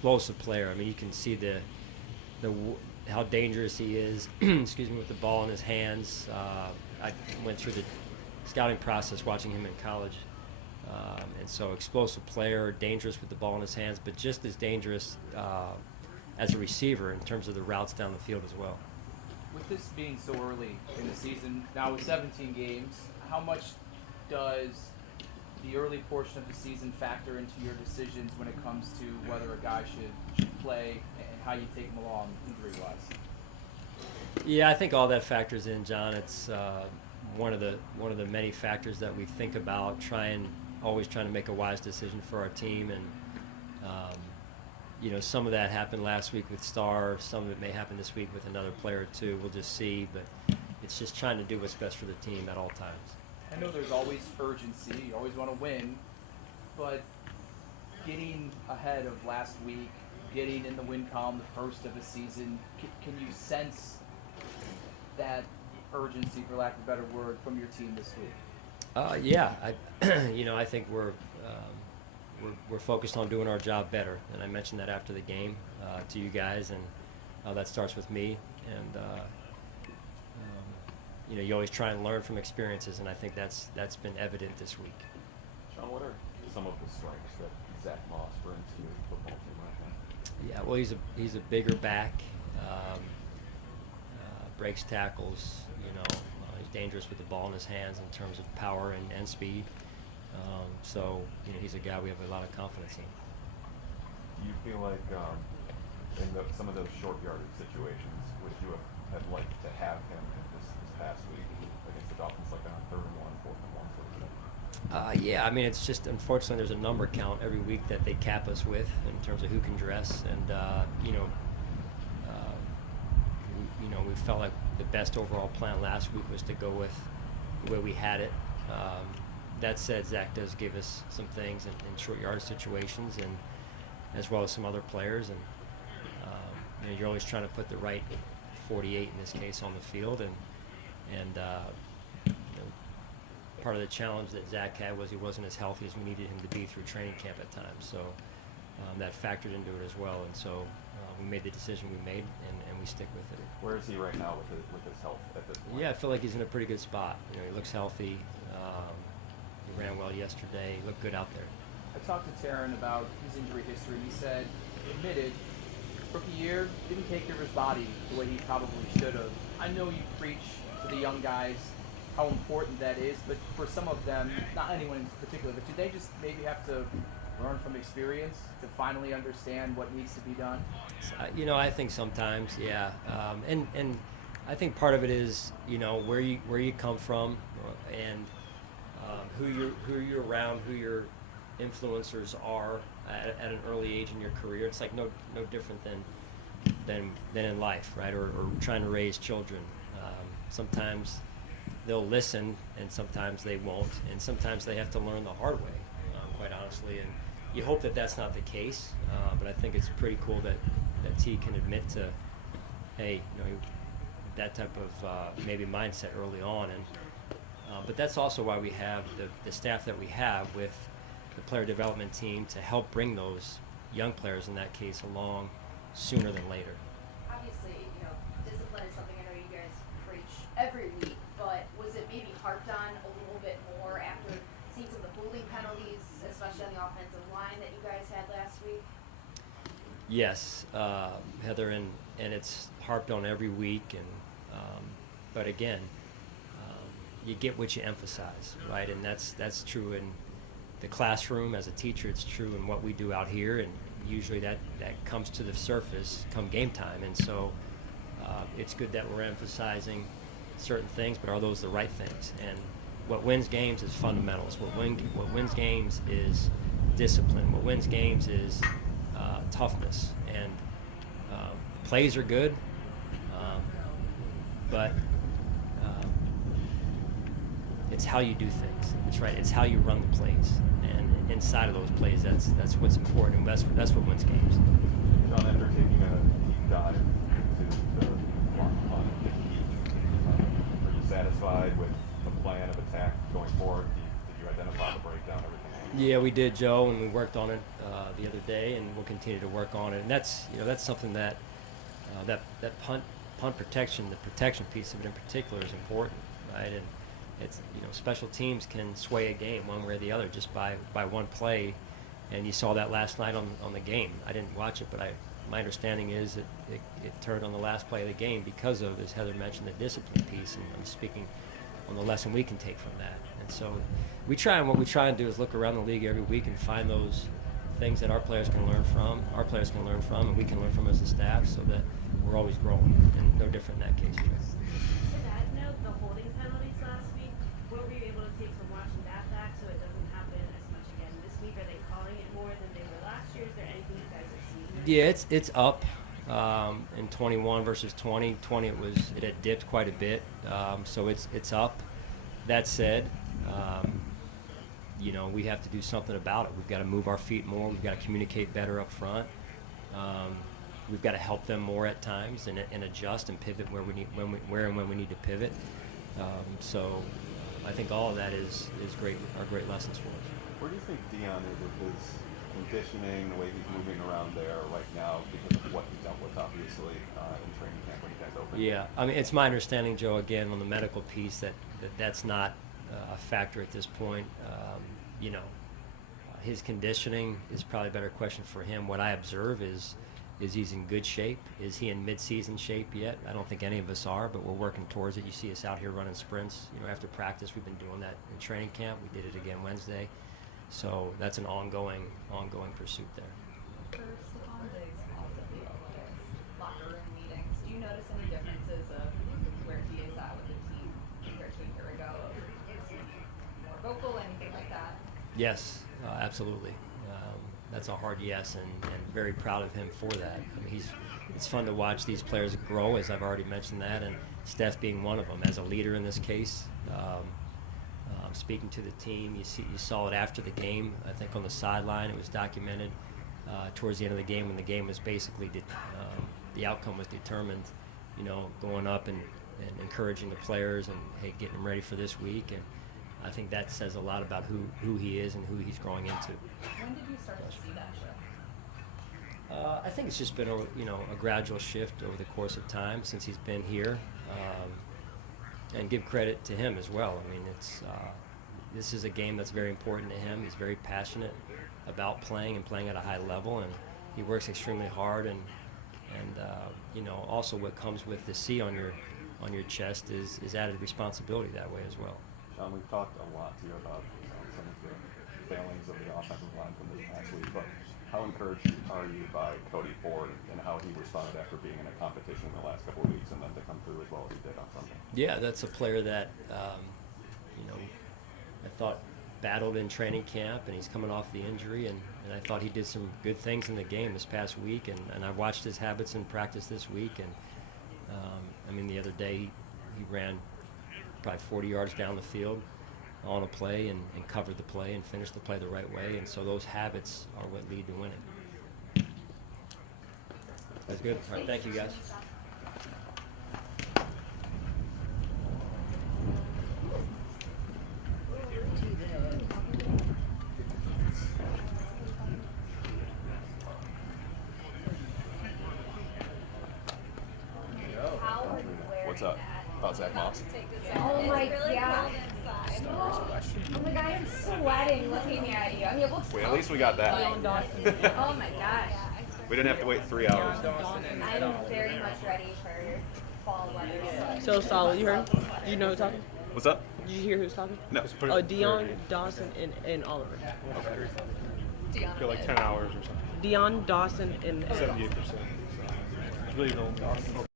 explosive player. I mean, you can see how dangerous he is. Excuse me, with the ball in his hands. I went through the scouting process watching him in college, and so explosive player, dangerous with the ball in his hands, but just as dangerous as a receiver in terms of the routes down the field as well. With this being so early in the season, now with 17 games, how much does the early portion of the season factor into your decisions when it comes to whether a guy should play and how you take him along injury-wise? Yeah, I think all that factors in, John. It's one of the many factors that we think about, always trying to make a wise decision for our team. And some of that happened last week with Starr. Some of it may happen this week with another player or two. We'll just see. But it's just trying to do what's best for the team at all times. I know there's always urgency. You always want to win. But getting ahead of last week, getting in the win column the first of the season, can you sense that urgency, for lack of a better word, from your team this week? Yeah, I think we're focused on doing our job better, and I mentioned that after the game to you guys, and that starts with me. And you always try and learn from experiences, and I think that's been evident this week. Sean, what are some of the strengths that Zach Moss brings to your football team right now? Yeah, well, he's a bigger back, breaks tackles. He's dangerous with the ball in his hands in terms of power and speed. So he's a guy we have a lot of confidence in. Do you feel like in some of those short yardage situations, would you have liked to have him this past week against the Dolphins, like on 3rd and 1, 4th and 1, for example? Yeah, I mean, it's just unfortunately there's a number count every week that they cap us with in terms of who can dress, and we felt like the best overall plan last week was to go with the way we had it. That said, Zach does give us some things in short yardage situations, and as well as some other players, and you're always trying to put the right 48 in this case on the field, and part of the challenge that Zach had was he wasn't as healthy as we needed him to be through training camp at times, so that factored into it as well, and so we made the decision we made, and we stick with it. Where is he right now with his health at this point? Yeah, I feel like he's in a pretty good spot. He looks healthy. He ran well yesterday. He looked good out there. I talked to Taryn about his injury history. He said, admitted, rookie year, didn't take care of his body the way he probably should have. I know you preach to the young guys how important that is, but for some of them, not anyone in particular, but do they just maybe have to learn from experience to finally understand what needs to be done? I think sometimes, yeah. And I think part of it is, where you come from, and who you're around, who your influencers are at an early age in your career. It's like no different than in life, right? Or trying to raise children. Sometimes they'll listen, and sometimes they won't, and sometimes they have to learn the hard way, quite honestly. And you hope that that's not the case, but I think it's pretty cool that T can admit to, hey, that type of maybe mindset early on, and but that's also why we have the staff that we have with the player development team to help bring those young players, in that case, along sooner than later. Obviously, discipline is something I know you guys preach every week, but was it maybe harped on a little bit more after seeing some of the holding penalties, especially on the offensive line that you guys had last week? Yes, Heather, and it's harped on every week, and but again, you get what you emphasize, right? And that's true in the classroom as a teacher. It's true in what we do out here, and usually that comes to the surface come game time. And so it's good that we're emphasizing certain things, but are those the right things? And what wins games is fundamentals. What wins games is discipline. What wins games is toughness. And plays are good, but it's how you do things. It's right. It's how you run the plays, and inside of those plays, that's what's important. And that's what wins games. John, after taking a deep dive into the block punt technique, are you satisfied with the plan of attack going forward? Did you identify the breakdown, everything? Yeah, we did, Joe, and we worked on it the other day, and we'll continue to work on it. And that's something that that punt protection, the protection piece of it in particular, is important, right? And it's special teams can sway a game one way or the other just by one play, and you saw that last night on the game. I didn't watch it, but my understanding is that it turned on the last play of the game because of, as Heather mentioned, the discipline piece, and I'm speaking on the lesson we can take from that. And so what we try and do is look around the league every week and find those things that our players can learn from, and we can learn from as a staff, so that we're always growing, and no different in that case. To that note, the holding penalties last week, what were you able to take from watching that back so it doesn't happen as much again this week? Are they calling it more than they were last year? Is there anything you guys are seeing? Yeah, it's up in 21 versus 20. 20 it had dipped quite a bit, so it's up. That said, we have to do something about it. We've got to move our feet more. We've got to communicate better up front. We've got to help them more at times and adjust and pivot where and when we need to pivot. So I think all of that is great. Are great lessons for us. Where do you think Dion is with his conditioning, the way he's moving around there right now, because of what he dealt with, obviously, in training camp when you guys opened? Yeah, I mean, it's my understanding, Joe, again, on the medical piece, that's not a factor at this point. His conditioning is probably a better question for him. What I observe is he's in good shape. Is he in mid-season shape yet? I don't think any of us are, but we're working towards it. You see us out here running sprints. After practice, we've been doing that in training camp. We did it again Wednesday. So that's an ongoing pursuit there. For Stephon Diggs off the field, locker room meetings, do you notice any differences of where he is at with the team compared to a year ago? Is he more vocal, anything like that? Yes, absolutely. That's a hard yes, and very proud of him for that. I mean, it's fun to watch these players grow, as I've already mentioned that, and Steph being one of them as a leader in this case. Speaking to the team, you saw it after the game. I think on the sideline, it was documented towards the end of the game when the game was basically the outcome was determined. Going up and encouraging the players and hey, getting them ready for this week. And I think that says a lot about who he is and who he's growing into. When did you start to see that shift? I think it's just been a gradual shift over the course of time since he's been here, and give credit to him as well. I mean, this is a game that's very important to him. He's very passionate about playing and playing at a high level, and he works extremely hard. And also what comes with the C on your chest is added responsibility that way as well. Sean, we've talked a lot to you about some of the failings of the offensive line from this past week, but how encouraged are you by Cody Ford and how he responded after being in a competition in the last couple of weeks and then to come through as well as he did on Sunday? Yeah, that's a player that I thought battled in training camp, and he's coming off the injury, and I thought he did some good things in the game this past week, and I watched his habits in practice this week, and the other day he ran probably 40 yards down the field on a play and covered the play and finished the play the right way, and so those habits are what lead to winning. That's good. All right, thank you, guys. What's up? About Zach Moss? Oh my god. Oh my god, I'm sweating looking at you. I mean, it looks Well, at least we got that. Oh my gosh. We didn't have to wait 3 hours. I'm very much ready for fall weather. So solid. You heard? Do you know who's talking? What's up? Did you hear who's talking? No. Dion, Dawson, and Oliver. Dion For like 10 hours or something. Dion, Dawson, and 78%. So it's really the only